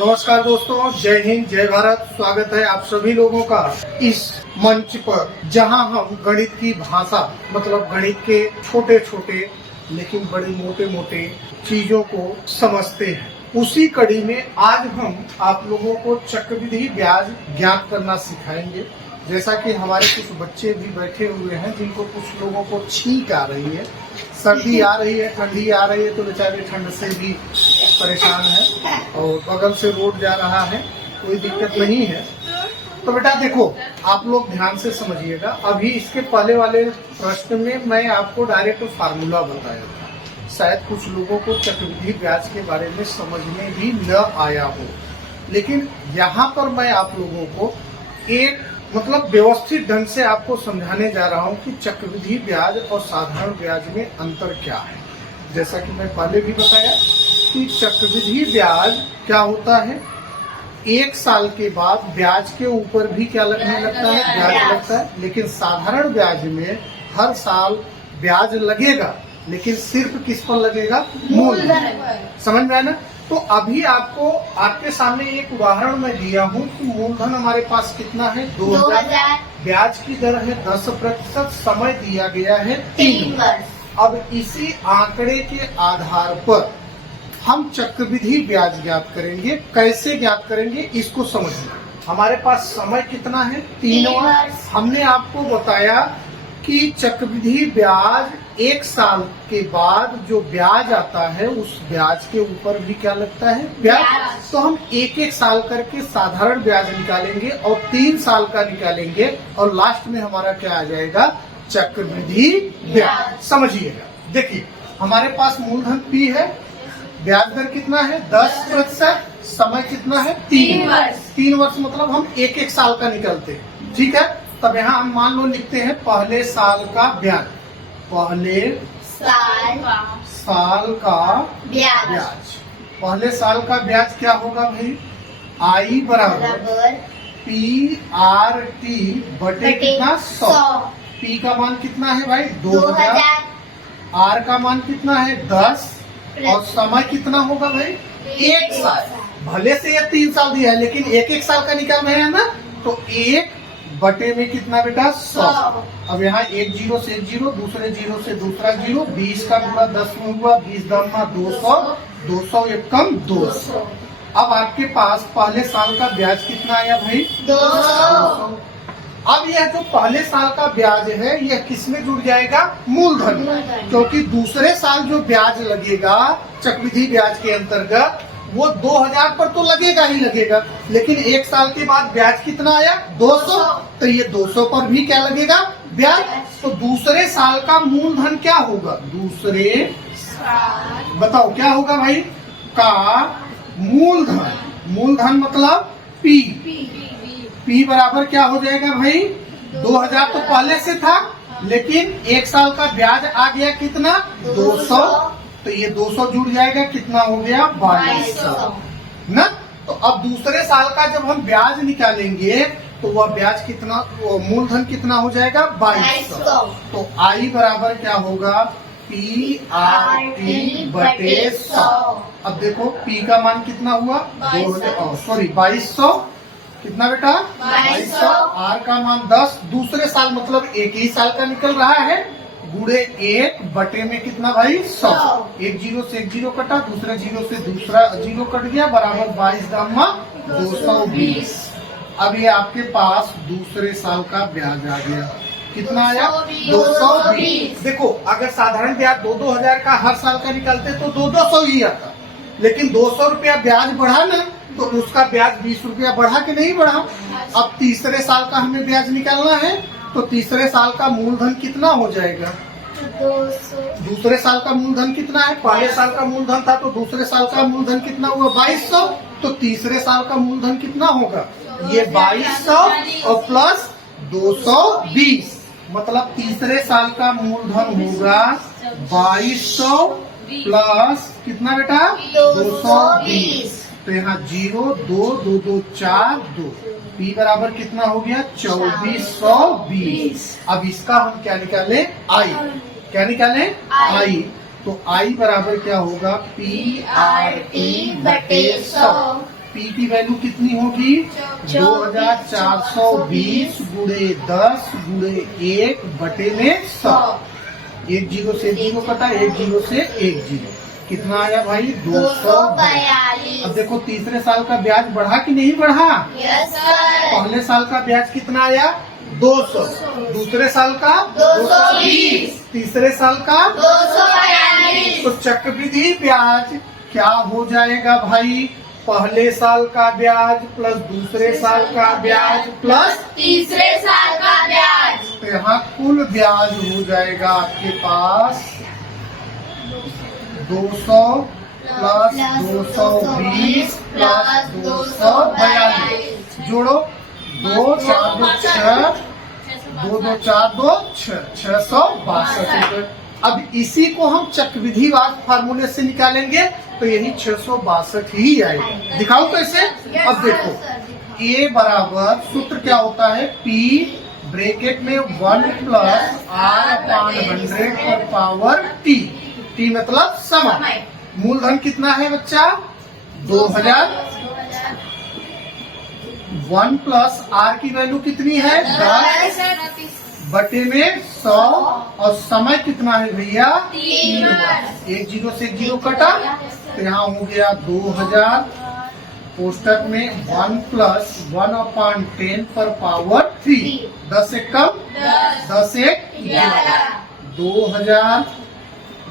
नमस्कार दोस्तों, जय हिंद, जय भारत। स्वागत है आप सभी लोगों का इस मंच पर, जहां हम गणित की भाषा मतलब गणित के छोटे छोटे लेकिन बड़े मोटे मोटे चीजों को समझते हैं। उसी कड़ी में आज हम आप लोगों को चक्रवृद्धि ब्याज ज्ञात करना सिखाएंगे। जैसा कि हमारे कुछ बच्चे भी बैठे हुए हैं जिनको कुछ लोगों को छींक आ रही है, सर्दी आ रही है, ठंडी आ रही है, तो बेचारे ठंड से भी परेशान है और बगल से रोड जा रहा है, कोई दिक्कत नहीं है। तो बेटा देखो, आप लोग ध्यान से समझिएगा। अभी इसके पहले वाले प्रश्न में मैं आपको डायरेक्ट फार्मूला बताया था। शायद कुछ लोगों को चक्रवृद्धि ब्याज के बारे में समझ में भी न आया हो, लेकिन यहाँ पर मैं आप लोगों को एक मतलब व्यवस्थित ढंग से आपको समझाने जा रहा हूँ कि चक्रवृद्धि ब्याज और साधारण ब्याज में अंतर क्या है। जैसा कि मैं पहले भी बताया कि चक्रवृद्धि ब्याज क्या होता है, एक साल के बाद ब्याज के ऊपर भी क्या लगने लगता है, ब्याज लगता है। लेकिन साधारण ब्याज में हर साल ब्याज लगेगा, लेकिन सिर्फ किस पर लगेगा, मूलधन। समझ में आया ना। तो अभी आपको आपके सामने एक उदाहरण मैं दिया हूँ कि मूलधन हमारे पास कितना है, 2000, ब्याज की दर है 10%, समय दिया गया है 3 वर्ष। अब इसी आंकड़े के आधार पर हम चक्रवृद्धि ब्याज ज्ञात करेंगे। कैसे ज्ञात करेंगे इसको समझिए। हमारे पास समय कितना है, 3 वर्ष। हमने आपको बताया कि चक्रवृद्धि ब्याज एक साल के बाद जो ब्याज आता है उस ब्याज के ऊपर भी क्या लगता है, ब्याज। तो हम एक एक साल करके साधारण ब्याज निकालेंगे और 3 साल का निकालेंगे और लास्ट में हमारा क्या आ जाएगा, चक्रवृद्धि ब्याज। समझिएगा। देखिए, हमारे पास मूलधन P है, ब्याज दर कितना है 10%, समय कितना है 3 वर्ष। 3 वर्ष मतलब हम एक एक साल का निकलते हैं, ठीक है। तब यहाँ हम मान लो लिखते हैं पहले साल का ब्याज, पहले साल का ब्याज। पहले साल का ब्याज क्या होगा भाई, I बराबर PRT बटे कितना 100। P का मान कितना है भाई 2000, R का मान कितना है 10 और समय कितना होगा भाई 1 साल। भले से ये 3 साल दिया है लेकिन एक एक साल का निकालना है ना, तो 1 बटे में कितना बेटा 100। अब यहाँ एक जीरो से एक जीरो, दूसरे जीरो से दूसरा जीरो, 20 का गुणा 10 में हुआ 20 दामा 200, 200 एक कम 200। अब आपके पास पहले साल का ब्याज कितना आया भाई 200। अब यह जो पहले साल का ब्याज है यह किसमें जुड़ जाएगा, मूलधन। क्योंकि दूसरे साल जो ब्याज लगेगा चक्रवृद्धि ब्याज के अंतर्गत वो 2000 पर तो लगेगा ही लगेगा, लेकिन एक साल के बाद ब्याज कितना आया 200, तो ये 200 पर भी क्या लगेगा, ब्याज। तो दूसरे साल का मूलधन क्या होगा, दूसरे बताओ क्या होगा भाई का मूलधन। मूलधन मतलब P बराबर क्या हो जाएगा भाई 2000 तो पहले से था, लेकिन एक साल का ब्याज आ गया कितना 200, तो ये 200 जुड़ जाएगा, कितना हो गया 2200 ना। तो अब दूसरे साल का जब हम ब्याज निकालेंगे तो वह ब्याज कितना, मूलधन कितना हो जाएगा 2200। तो I बराबर क्या होगा PRT बटे 100। अब देखो P का मान कितना हुआ 2200, कितना बेटा 2200। R का मान 10, दूसरे साल मतलब एक ही साल का निकल रहा है, गुणे 1 बटे में कितना भाई 100। एक जीरो से एक जीरो कटा, दूसरे जीरो से दूसरा जीरो कट गया, बराबर 22 दामा 220। अब ये आपके पास दूसरे साल का ब्याज आ गया, कितना आया 220। देखो, अगर साधारण ब्याज 2-2000 का हर साल का निकलते तो 200 ही आता, लेकिन 200 रुपया ब्याज बढ़ा ना, तो उसका ब्याज 20 रुपया बढ़ा के नहीं बढ़ा। अब तीसरे साल का हमें ब्याज निकालना है, तो तीसरे साल का मूलधन कितना हो जाएगा 200। दूसरे साल का मूलधन कितना है, पहले साल का मूलधन था तो दूसरे साल का मूलधन कितना हुआ 2200, तो तीसरे साल का मूलधन कितना होगा, ये 2200 और प्लस 220, मतलब तीसरे साल का मूलधन होगा 2200 प्लस कितना बेटा 220। तो यहाँ 0 2 2 2 4 2, P बराबर कितना हो गया 2420। अब इसका हम क्या निकालें, I। क्या निकालें, I। तो I बराबर क्या होगा PRT बटे 100। पी की वैल्यू कितनी होगी 2420 गुणे 10 गुणे 1 बटे में 100। 1 0 से 0 कटा, 1 0 से 1 0, कितना आया भाई 242। अब देखो तीसरे साल का ब्याज बढ़ा कि नहीं बढ़ा? Yes sir. पहले साल का ब्याज कितना आया 200, दूसरे साल का 220, तीसरे साल का 242। तो चक्रवृद्धि ब्याज क्या हो जाएगा भाई? पहले साल का ब्याज प्लस दूसरे साल का ब्याज प्लस तीसरे साल का ब्याज। तो यहाँ कुल ब्याज हो जाएगा आपके पास 200 प्लस 220 प्लस 242। जोड़ो 2 4 2 6, 2 2 4 2 6, 662। अब इसी को हम चक्रविधिवाद फार्मूले से निकालेंगे तो यही 662 ही आएगा। दिखाओ कैसे? अब देखो A बराबर सूत्र क्या होता है P ब्रैकेट में 1 प्लस R/100 पर पावर T। T मतलब समय। मूलधन कितना है बच्चा 2000। 1 प्लस R की वैल्यू कितनी है 10 बटे में 100 और समय कितना है भैया 3। 1 0 से 0 कटा तो यहाँ हो गया 2000 कोष्टक में 1 प्लस 1/10 पर पावर 3। 10 से कम 10 1 2000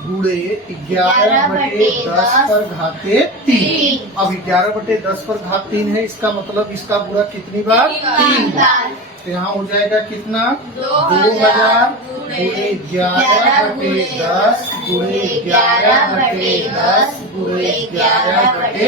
गुणे 11 बटे 10 पर घाते 3। अब 11 बटे 10 पर घात 3 है, इसका मतलब इसका गुणा कितनी बार 3 बार। तो यहाँ हो जाएगा कितना 2000 गुणे 11 बटे 10 गुणे 11 बटे 10 गुणे 11 बटे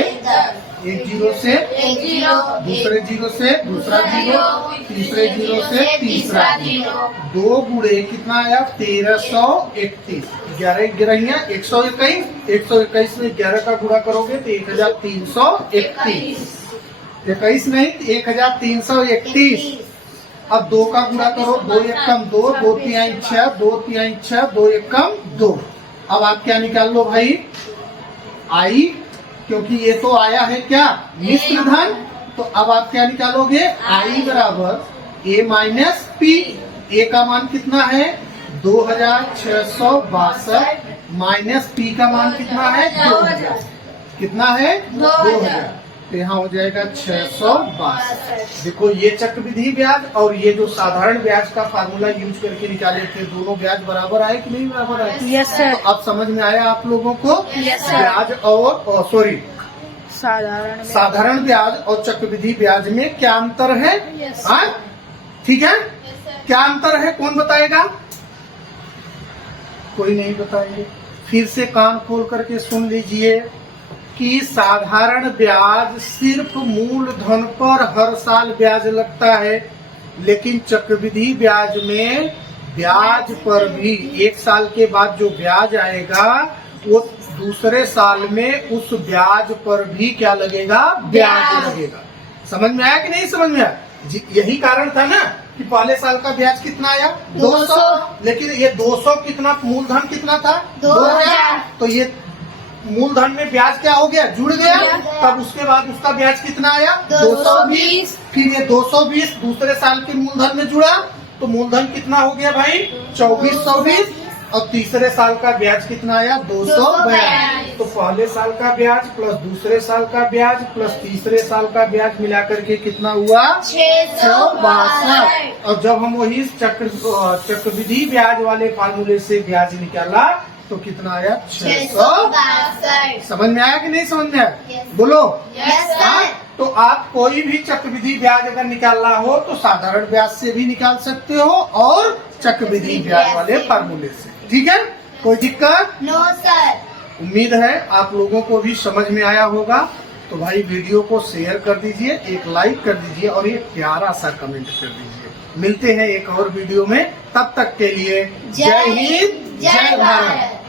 1 0 से 1 0, दूसरे 0 से दूसरा 0, तीसरे 0 से तीसरा 0। 2 गुणे कितना आया 1331। 11 गिराइया 121, 121 में 11 का गुणा करोगे तो 1331। 21 नहीं 1331। अब 2 का गुणा करो 2 1 कम 2, 2 3 6, 2 3 6, 2 1 कम 2। अब आप क्या निकाल लो भाई आई, क्योंकि ये तो आया है क्या मिश्र धन। तो अब आप क्या निकालोगे आई बराबर A माइनस पी। ए का मान कितना है 2662 माइनस पी का मान कितना है 2000। कितना है 2000। तो यहाँ हो जाएगा 662। देखो ये चक्रवृद्धि ब्याज और ये जो साधारण ब्याज का फार्मूला यूज करके निकाले थे, दोनों ब्याज बराबर आए कि नहीं बराबर आए? Yes sir. तो अब समझ में आया आप लोगों को यस सर। ब्याज और सॉरी साधारण ब्याज और चक्रवृद्धि ब्याज में क्या अंतर है? यस। हाँ ठीक है, क्या अंतर है कौन बताएगा? कोई नहीं बताएंगे। फिर से कान खोल करके सुन लीजिए कि साधारण ब्याज सिर्फ मूलधन पर हर साल ब्याज लगता है, लेकिन चक्रवृद्धि ब्याज में ब्याज पर भी 1 साल के बाद जो ब्याज आएगा वो दूसरे साल में उस ब्याज पर भी क्या लगेगा ब्याज लगेगा। समझ में आया कि नहीं समझ में आया? यही कारण था ना कि पहले साल का ब्याज कितना आया 200, लेकिन ये 200 कितना मूलधन कितना था 2000। तो ये मूलधन में ब्याज क्या हो गया जुड़ गया। तब उसके बाद उसका ब्याज कितना आया 220। फिर ये 220 दूसरे साल के मूलधन में जुड़ा तो मूलधन कितना हो गया भाई 2420। और तीसरे साल का ब्याज कितना आया 242। तो पहले साल का ब्याज प्लस दूसरे साल का ब्याज प्लस तीसरे साल का ब्याज मिलाकर के कितना हुआ 662। और जब हम वही चक्रवृद्धि ब्याज वाले फार्मूले से ब्याज निकाला तो कितना आया 662। समझ में आया कि नहीं समझ में आया? बोलो हाँ। तो आप कोई भी चक्रवृद्धि ब्याज अगर निकालना हो तो साधारण ब्याज से भी निकाल सकते हो और चक्रवृद्धि ब्याज वाले फार्मूले से। ठीक है, कोई दिक्कत? No sir. उम्मीद है आप लोगों को भी समझ में आया होगा। तो भाई वीडियो को शेयर कर दीजिए, एक लाइक कर दीजिए और एक प्यारा सा कमेंट कर दीजिए। मिलते हैं एक और वीडियो में, तब तक के लिए जय हिंद जय भारत।